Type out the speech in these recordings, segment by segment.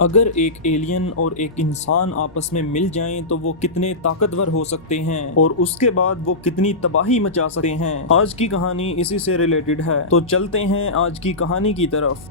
अगर एक एलियन और एक इंसान आपस में मिल जाएं तो वो कितने ताकतवर हो सकते हैं और उसके बाद वो कितनी तबाही मचा सकते हैं। आज की कहानी इसी से रिलेटेड है, तो चलते हैं आज की कहानी की तरफ।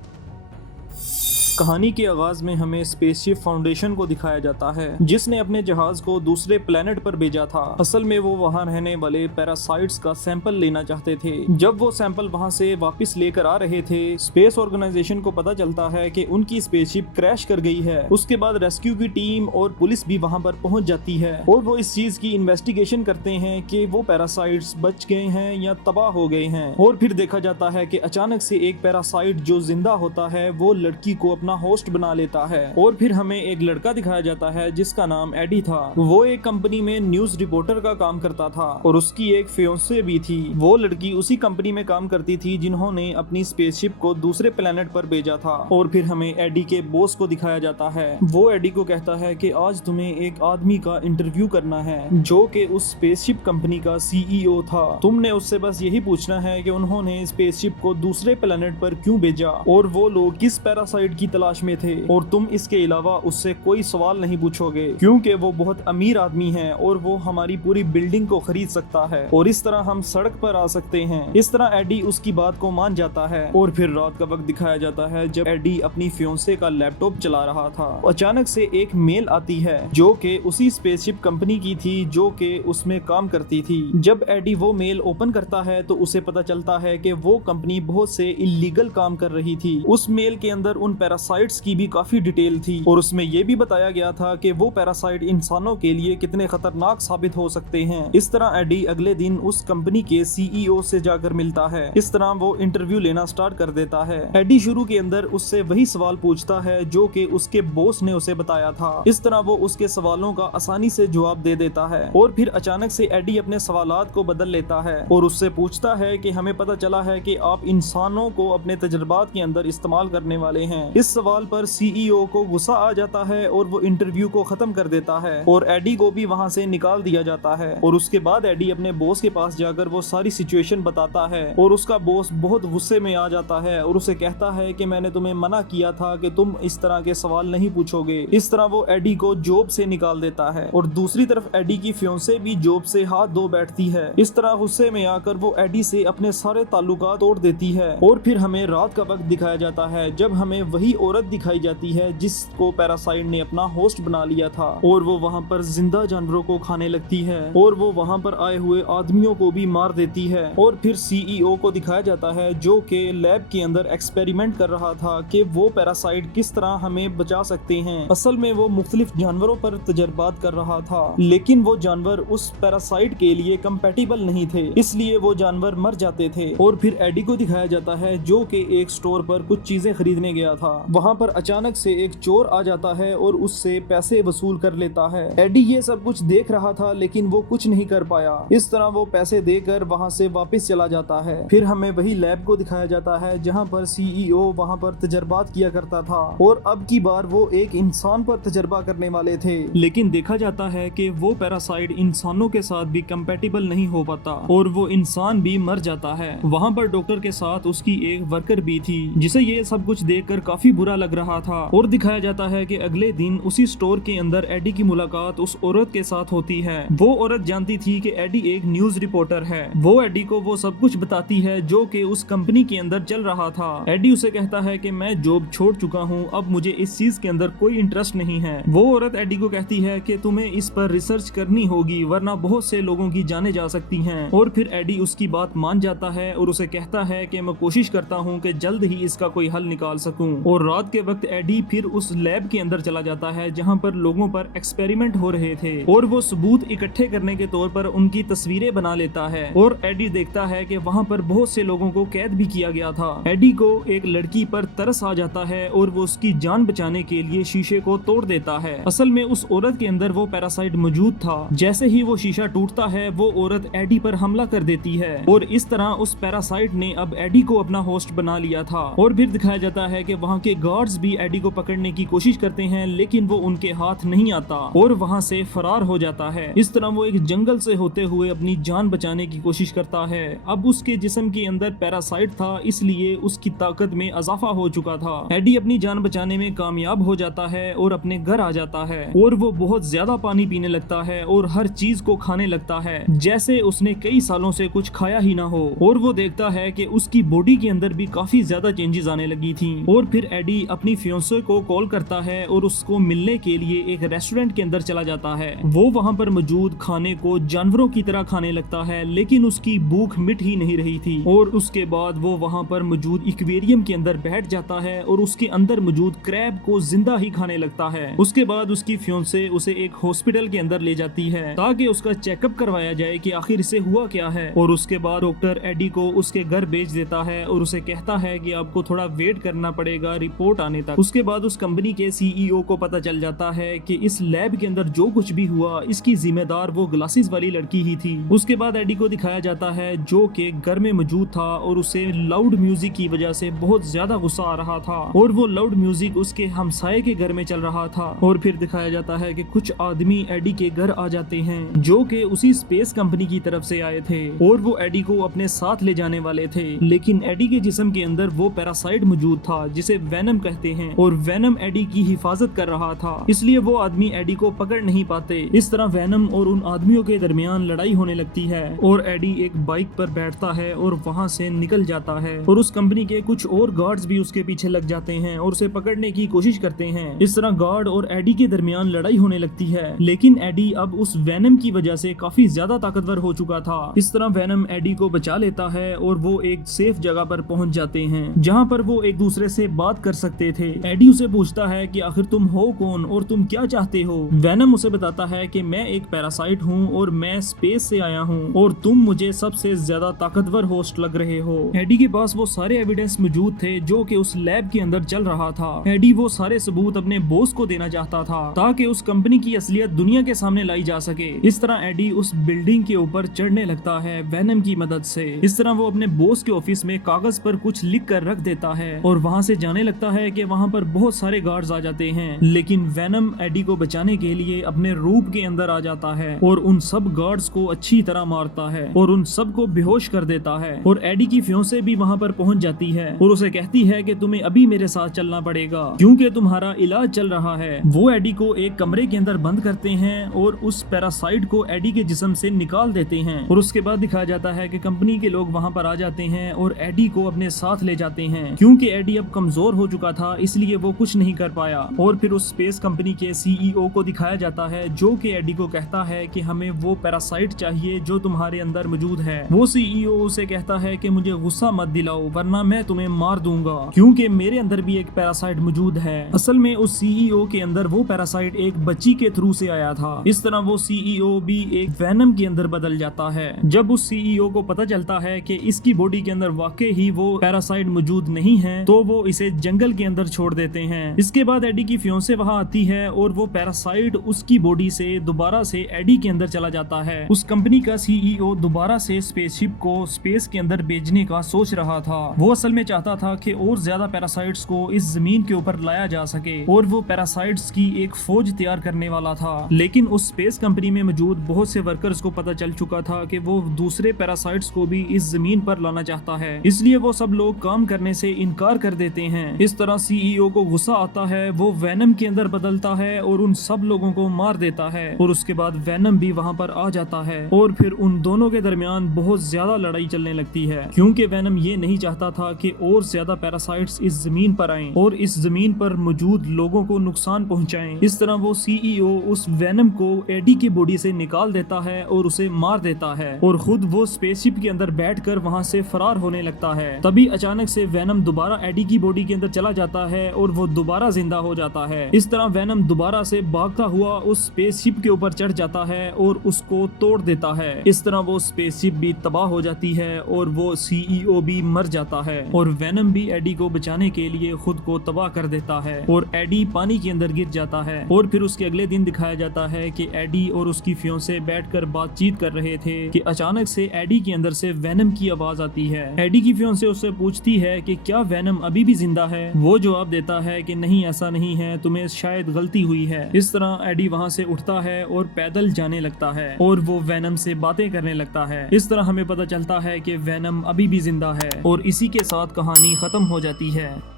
कहानी के आगाज में हमें स्पेसशिप फाउंडेशन को दिखाया जाता है, जिसने अपने जहाज को दूसरे प्लेनेट पर भेजा था। असल में वो वहां रहने वाले पैरासाइट्स का सैंपल लेना चाहते थे। जब वो सैंपल वहां से वापस लेकर आ रहे थे, स्पेस ऑर्गेनाइजेशन को पता चलता है कि उनकी स्पेसशिप क्रैश कर गई है। उसके बाद रेस्क्यू की टीम और पुलिस भी वहां पर पहुंच जाती है और वो इस चीज की इन्वेस्टिगेशन करते हैं कि वो पैरासाइट्स बच गए हैं या तबाह हो गए हैं। और फिर देखा जाता है कि अचानक से एक पैरासाइट जो जिंदा होता है वो लड़की को अपना होस्ट बना लेता है। और फिर हमें एक लड़का दिखाया जाता है जिसका नाम एडी था। वो एक कंपनी में न्यूज रिपोर्टर का काम करता था और उसकी एक फियोंसे भी थी। वो लड़की उसी कंपनी में काम करती थी जिन्होंने अपनी स्पेसशिप को दूसरे प्लेनेट पर भेजा था। और फिर हमें एडी के बॉस को दिखाया जाता है। वो एडी को कहता है कि आज तुम्हें एक आदमी का इंटरव्यू करना है जो कि उस स्पेसशिप कंपनी का सीईओ था। तुमने उससे बस यही पूछना है कि उन्होंने स्पेसशिप को दूसरे प्लेनेट पर क्यों भेजा और वो लोग किस पैरासाइट की तलाश में थे। और तुम इसके अलावा उससे कोई सवाल नहीं पूछोगे क्योंकि वो बहुत अमीर आदमी है और वो हमारी पूरी बिल्डिंग को खरीद सकता है और इस तरह हम सड़क पर आ सकते हैं। इस तरह एडी उसकी बात को मान जाता है। और फिर रात का वक्त दिखाया जाता है जब एडी अपनी फियोंसे का लैपटॉप चला रहा था। अचानक से एक मेल आती है जो कि उसी स्पेसशिप कंपनी की थी जो कि उसमें काम करती थी। जब एडी वो मेल ओपन करता है तो उसे पता चलता है कि वो कंपनी बहुत से इलीगल काम कर रही थी। उस मेल के अंदर उन पैरासाइट्स की भी काफी डिटेल थी और उसमें यह भी बताया गया था कि वो पैरासाइट इंसानों के लिए कितने खतरनाक साबित हो सकते हैं। इस तरह एडी अगले दिन उस कंपनी के सीईओ से जाकर मिलता है। इस तरह वो इंटरव्यू लेना स्टार्ट कर देता है। एडी शुरू के अंदर उससे वही सवाल पूछता है जो कि उसके बॉस ने उसे बताया था। इस तरह वो उसके सवालों का आसानी से जवाब दे देता है। और फिर अचानक से एडी अपने सवालात को बदल लेता है और उससे पूछता है कि हमें पता चला है कि आप इंसानों को अपने तजुर्बात के अंदर इस्तेमाल करने वाले हैं। इस सवाल पर सीईओ को गुस्सा आ जाता है और वो इंटरव्यू को खत्म कर देता है और एडी को भी वहां से निकाल दिया जाता है। और उसके बाद एडी अपने बॉस के पास जाकर वो सारी सिचुएशन बताता है और उसका बॉस बहुत गुस्से में आ जाता है और उसे कहता है कि मैंने तुम्हें मना किया था कि तुम इस तरह के सवाल नहीं पूछोगे। इस तरह वो एडी को जॉब से निकाल देता है और दूसरी तरफ एडी की फियोंसे भी जॉब से हाथ धो बैठती है। इस तरह गुस्से में आकर वो एडी से अपने सारे ताल्लुकात तोड़ देती है। और फिर हमें रात का वक्त दिखाया जाता है जब हमें वही औरत दिखाई जाती है जिसको पैरासाइट ने अपना होस्ट बना लिया था और वो वहां पर जिंदा जानवरों को खाने लगती है और वो वहां पर आए हुए आदमियों को भी मार देती है। और फिर सीईओ को दिखाया जाता है जो कि लैब के अंदर एक्सपेरिमेंट कर रहा था कि वो पैरासाइट किस तरह हमें बचा सकते हैं। असल में वो मुख्तलिफ जानवरों पर तजर्बात कर रहा था लेकिन वो जानवर उस पैरासाइट के लिए कंपैटिबल नहीं थे, इसलिए वो जानवर मर जाते थे। और फिर एडी को दिखाया जाता है जो कि एक स्टोर पर कुछ चीजें खरीदने गया था। वहां पर अचानक से एक चोर आ जाता है और उससे पैसे वसूल कर लेता है। एडी ये सब कुछ देख रहा था लेकिन वो कुछ नहीं कर पाया। इस तरह वो पैसे देकर वहां से वापस चला जाता है। फिर हमें वही लैब को दिखाया जाता है जहां पर सीईओ वहां पर तजर्बात किया करता था और अब की बार वो एक इंसान पर तजर्बा करने वाले थे। लेकिन देखा जाता है कि वो पैरासाइट इंसानों के साथ भी कंपैटिबल नहीं हो पाता और वो इंसान भी मर जाता है। वहाँ पर डॉक्टर के साथ उसकी एक वर्कर भी थी जिसे ये सब कुछ देखकर काफी बुरा लग रहा था। और दिखाया जाता है कि अगले दिन उसी स्टोर के अंदर एडी की मुलाकात उस औरत के साथ होती है। वो औरत जानती थी कि एडी एक न्यूज रिपोर्टर है। वो एडी को वो सब कुछ बताती है जो कि उस कंपनी के अंदर चल रहा था। एडी उसे कहता है कि मैं जॉब छोड़ चुका हूँ, अब मुझे इस चीज के अंदर कोई इंटरेस्ट नहीं है। वो औरत एडी को कहती है कि तुम्हें इस पर रिसर्च करनी होगी वरना बहुत से लोगों की जानें जा सकती हैं। और फिर एडी उसकी बात मान जाता है और उसे कहता है कि मैं कोशिश करता हूँ कि जल्द ही इसका कोई हल निकाल सकूं। और रात के वक्त एडी फिर उस लैब के अंदर चला जाता है जहां पर लोगों पर एक्सपेरिमेंट हो रहे थे और वो सबूत इकट्ठे करने के तौर पर उनकी तस्वीरें बना लेता है। और एडी देखता है कि वहां पर बहुत से लोगों को कैद भी किया गया था। एडी को एक लड़की पर तरस आ जाता है और वो उसकी जान बचाने के लिए शीशे को तोड़ देता है। असल में उस औरत के अंदर वो पैरासाइट मौजूद था। जैसे ही वो शीशा टूटता है वो औरत एडी पर हमला कर देती है और इस तरह उस पैरासाइट ने अब एडी को अपना होस्ट बना लिया था। और फिर दिखाया जाता है कि वहाँ के गार्ड्स भी एडी को पकड़ने की कोशिश करते हैं, लेकिन वो उनके हाथ नहीं आता और वहाँ से फरार हो जाता है। इस तरह वो एक जंगल से होते हुए अपनी जान बचाने की कोशिश करता है। अब उसके जिस्म के अंदर पैरासाइट था, इसलिए उसकी ताकत में इजाफा हो चुका था। एडी अपनी जान बचाने में कामयाब हो जाता है और अपने घर आ जाता है और वो बहुत ज्यादा पानी पीने लगता है और हर चीज को खाने लगता है जैसे उसने कई सालों से कुछ खाया ही ना हो। और वो देखता है कि उसकी बॉडी के अंदर भी काफी ज्यादा चेंजेस आने लगी थी। और फिर एडी अपनी फियांसे को कॉल करता है और उसको मिलने के लिए एक रेस्टोरेंट के अंदर चला जाता है। वो वहाँ पर मौजूद खाने को जानवरों की तरह खाने लगता है, लेकिन उसकी भूख मिट ही नहीं रही थी। और उसके बाद वो वहाँ पर मौजूद एक्वेरियम के अंदर बैठ जाता है और उसके अंदर मौजूद क्रैब को जिंदा ही खाने लगता है। उसके बाद उसकी फियांसे उसे एक हॉस्पिटल के अंदर ले जाती है ताकि उसका चेकअप करवाया जाए कि आखिर इसे हुआ क्या है। और उसके बाद डॉक्टर एडी को उसके घर भेज देता है और उसे कहता है कि आपको थोड़ा वेट करना पड़ेगा रिपोर्ट आने तक। उसके बाद उस कंपनी के सीईओ को पता चल जाता है कि इस लैब के अंदर जो कुछ भी हुआ इसकी जिम्मेदार वो ग्लासेस वाली लड़की ही थी। उसके बाद एडी को दिखाया जाता है जो कि घर में मौजूद था और उसे लाउड म्यूजिक की वजह से बहुत ज्यादा गुस्सा आ रहा था और वो लाउड म्यूजिक उसके हमसाये के घर में चल रहा था। और फिर दिखाया जाता है कि कुछ आदमी एडी के घर आ जाते हैं जो कि उसी स्पेस कंपनी की तरफ से आए थे और वो एडी को अपने साथ ले जाने वाले थे। लेकिन एडी के जिस्म के अंदर वो पैरासाइट मौजूद था जिसे वेनम कहते हैं और वेनम एडी की हिफाजत कर रहा था, इसलिए वो आदमी एडी को पकड़ नहीं पाते। इस तरह वेनम और उन आदमियों के दरमियान लड़ाई होने लगती है और एडी एक बाइक पर बैठता है और वहाँ से निकल जाता है। और उस कंपनी के कुछ और गार्ड्स भी उसके पीछे लग जाते हैं और उसे पकड़ने की कोशिश करते हैं। इस तरह गार्ड और एडी के दरमियान लड़ाई होने लगती है, लेकिन एडी अब उस वेनम की वजह से काफी ज्यादा ताकतवर हो चुका था। इस तरह वेनम एडी को बचा लेता है और वो एक सेफ जगह पर पहुंच जाते हैं जहाँ पर वो एक दूसरे से बात कर सकते थे। एडी उसे पूछता है कि आखिर तुम हो कौन और तुम क्या चाहते हो। वेनम उसे बताता है कि मैं एक पैरासाइट हूँ और मैं स्पेस से आया हूँ और तुम मुझे सबसे ज्यादा ताकतवर होस्ट लग रहे हो। एडी के पास वो सारे एविडेंस मौजूद थे जो कि उस लैब के अंदर चल रहा था। एडी वो सारे सबूत अपने बॉस को देना चाहता था ताकि उस कंपनी की असलियत दुनिया के सामने लाई जा सके। इस तरह एडी उस बिल्डिंग के ऊपर चढ़ने लगता है वेनम की मदद से। इस तरह वो अपने बॉस के ऑफिस में कागज पर कुछ लिख कर रख देता है और वहाँ से जाने लगता है कि वहाँ पर बहुत सारे गार्ड्स आ जाते हैं, लेकिन वेनम एडी को बचाने के लिए अपने रूप के अंदर आ जाता है और उन सब गार्ड्स को अच्छी तरह मारता है और उन सब को बेहोश कर देता है। और एडी की फियांसे भी वहाँ पर पहुँच जाती है और उसे कहती है कि तुम्हें अभी मेरे साथ चलना पड़ेगा क्योंकि तुम्हारा इलाज चल रहा है। वो एडी को एक कमरे के अंदर बंद करते हैं और उस पैरासाइट को एडी के जिस्म से निकाल देते हैं। और उसके बाद दिखाया जाता है कि कंपनी के लोग वहाँ पर आ जाते हैं और एडी को अपने साथ ले जाते हैं क्योंकि एडी अब कमजोर हो चुका था, इसलिए वो कुछ नहीं कर पाया। और फिर उस स्पेस कंपनी के सीईओ को दिखाया जाता है जो कि एडी को कहता है कि हमें वो पैरासाइट चाहिए जो तुम्हारे अंदर मौजूद है। वो सीईओ उसे कहता है कि मुझे गुस्सा मत दिलाओ वरना मैं तुम्हें मार दूंगा क्योंकि मेरे अंदर भी एक पैरासाइट मौजूद है। असल में उस सीईओ के अंदर वो पैरासाइट एक बच्ची के थ्रू से आया था। इस तरह वो सीईओ भी एक वेनम के अंदर बदल जाता है। जब उस सीईओ को पता चलता है कि इसकी बॉडी के अंदर वाकई ही वो पैरासाइट मौजूद नहीं है तो वो इसे जंगल के अंदर छोड़ देते हैं। इसके बाद एडी की फियांसे वहाँ आती है और वो पैरासाइट उसकी बॉडी से दोबारा से एडी के अंदर चला जाता है। उस कंपनी का सीईओ दोबारा से स्पेसशिप को स्पेस के अंदर भेजने का सोच रहा था। वो असल में चाहता था कि और ज्यादा पैरासाइट्स को इस जमीन के ऊपर लाया जा सके और वो पैरासाइट्स की एक फौज तैयार करने वाला था। लेकिन उस स्पेस कंपनी में मौजूद बहुत से वर्कर्स को पता चल चुका था कि वो दूसरे पैरासाइट्स को भी इस जमीन पर लाना चाहता है, इसलिए वो सब लोग काम करने से इनकार कर देते हैं। इस तरह सीईओ को गुस्सा आता है, वो वेनम के अंदर बदलता है और उन सब लोगों को मार देता है। और उसके बाद वेनम भी वहाँ पर आ जाता है और फिर उन दोनों के दरमियान बहुत ज्यादा लड़ाई चलने लगती है क्योंकि वेनम ये नहीं चाहता था कि और ज्यादा पैरासाइट्स इस जमीन पर आएं और इस जमीन पर मौजूद लोगों को नुकसान पहुंचाएं। इस तरह वो सीईओ उस वेनम को एडी की बॉडी से निकाल देता है और उसे मार देता है और खुद वो स्पेसशिप के अंदर बैठकर वहाँ से फरार होने लगता है। तभी अचानक से वेनम दोबारा एडी की बॉडी के अंदर चला जाता है और वो दोबारा जिंदा हो जाता है। इस तरह वेनम दोबारा से भागता हुआ उस स्पेसशिप के ऊपर चढ़ जाता है और उसको तोड़ देता है। इस तरह वो स्पेसशिप भी तबाह हो जाती है और वो सीईओ भी मर जाता है और वेनम भी एडी को बचाने के लिए खुद को तबाह कर देता है और एडी पानी के अंदर गिर जाता है। और फिर उसके अगले दिन दिखाया जाता है कि एडी और उसकी फियांसे बैठकर बातचीत कर रहे थे कि अचानक से एडी के अंदर से वेनम की आवाज आती है। एडी की फियांसे उससे पूछती है कि क्या वेनम अभी भी जिंदा है वो जवाब देता है कि नहीं, ऐसा नहीं है, तुम्हें शायद गलती हुई है। इस तरह एडी वहाँ से उठता है और पैदल जाने लगता है और वो वेनम से बातें करने लगता है। इस तरह हमें पता चलता है कि वेनम अभी भी जिंदा है और इसी के साथ कहानी खत्म हो जाती है।